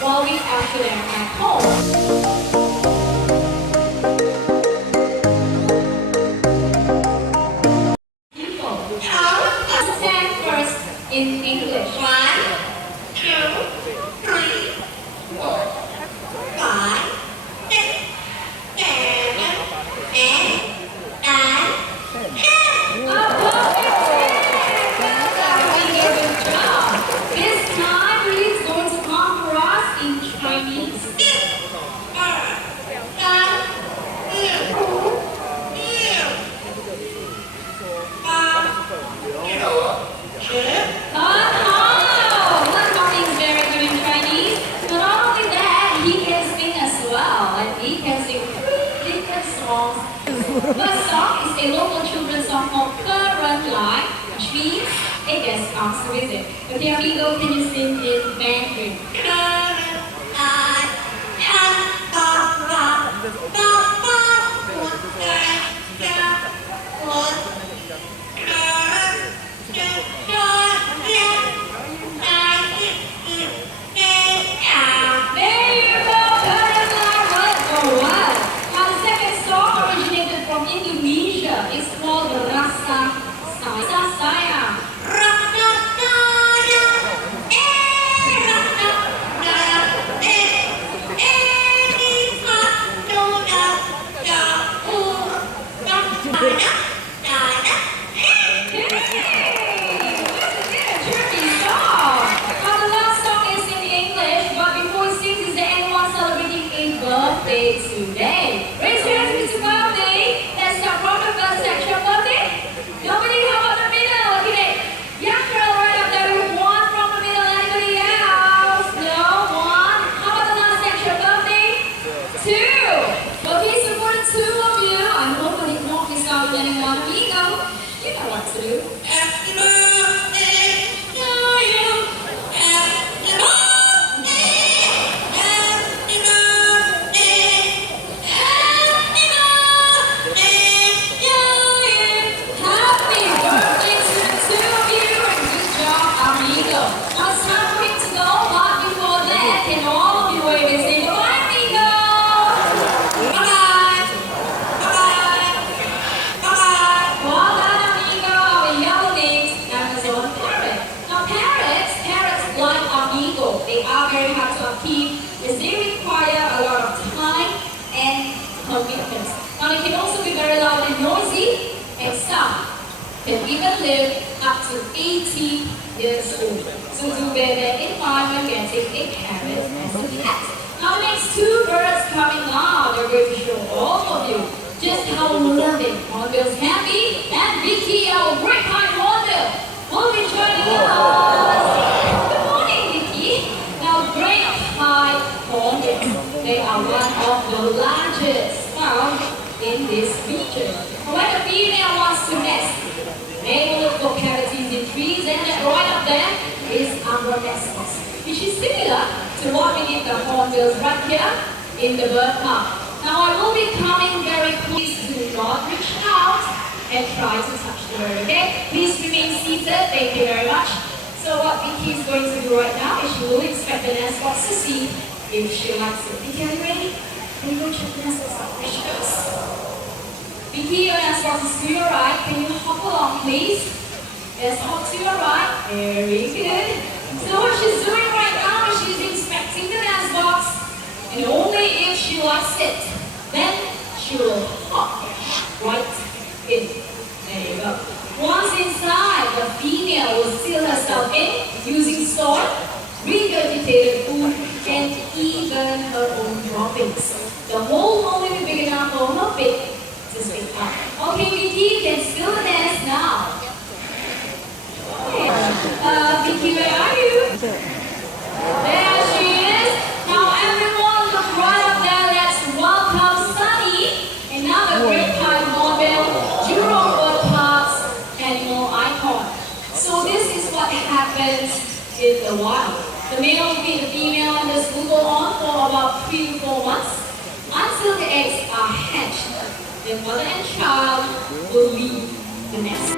while we after them at home. People. Stand first in English. 1, 2, 3, 4, 5, 6, 7, 8, 9, 10. Good job. This time we is going to come for us in Chinese. 1, One talking is very good in Chinese. But not only that, he can sing as well. And he can sing 3 different songs. First song is a local children's song called Pertunjukan, which means it gets comes to visit. Okay, amigo, can you sing in Mandarin? There you go, Pertunjukan word for one. Now the second song originated from Indonesia. It's called Rasa Sayang. Today. Raise your hands if it's a birthday. Let's start from the first section. Birthday. Nobody, how about the middle? Okay. Young girl right up there with one from the middle. Anybody else? No, one. How about the last section? Birthday? 2. Okay, so for the 2 of you, I hope I did not miss out on anyone. Amigo, you know what to do. Happy birthday to you. Happy birthday. Happy birthday. Happy birthday to you. Happy birthday to the 2 of you and good job, amigo. Now it's time for him to go, but before that, can all of you wave and say bye, amigo? Bye-bye. Bye-bye. Bye-bye. Well done, amigo. Our yellow names. Now there's one parrot. Now parrots like amigo. They are very hard to upkeep as they require a lot of time and commitment. Now they can also be very loud and noisy, and some can even live up to 80 years old. So do bear that in mind when getting a parrot as a pet. Now the next 2 birds coming now, they're going to show all of you just how loving hornbills can be. And Vicky, our great pine hornbill, will be joining us. Good morning, Vicky. Now great pine hornbills, they are one of the largest found in this region. When the female wants to nest, they will look for cavities in trees, and that right up there is our nest box, which is similar to what we did the hornbills right here in the bird park. Now I will be coming very close. Do not reach out and try to touch the bird, okay? Please remain seated. Thank you very much. So what Vicky is going to do right now is she will inspect the nest box to see if she likes it. Vicky, are you ready? Can you go check the nest box out? There she goes. Vicky, your nest box is to your right. Can you hop along, please? Yes, hop to your right. Very good. So what she's doing right now is she's inspecting the nest box, and only if she likes it, then she will hop right in. There you go. Once inside, the female will seal herself in using soil, regurgitated food, and even her own droppings. The hole will only be big enough for her beak to stick out. Okay, Vicky, you can seal the nest now. Vicky, where are you? There she is. Now everyone look right up there. Let's welcome Sunny, another great pine hornbill, Jurong Bird Park's animal icon. So this is what happens in the wild. The male will feed the female and this will go on for about 3 to 4 months until the eggs are hatched. The mother and child will leave the nest.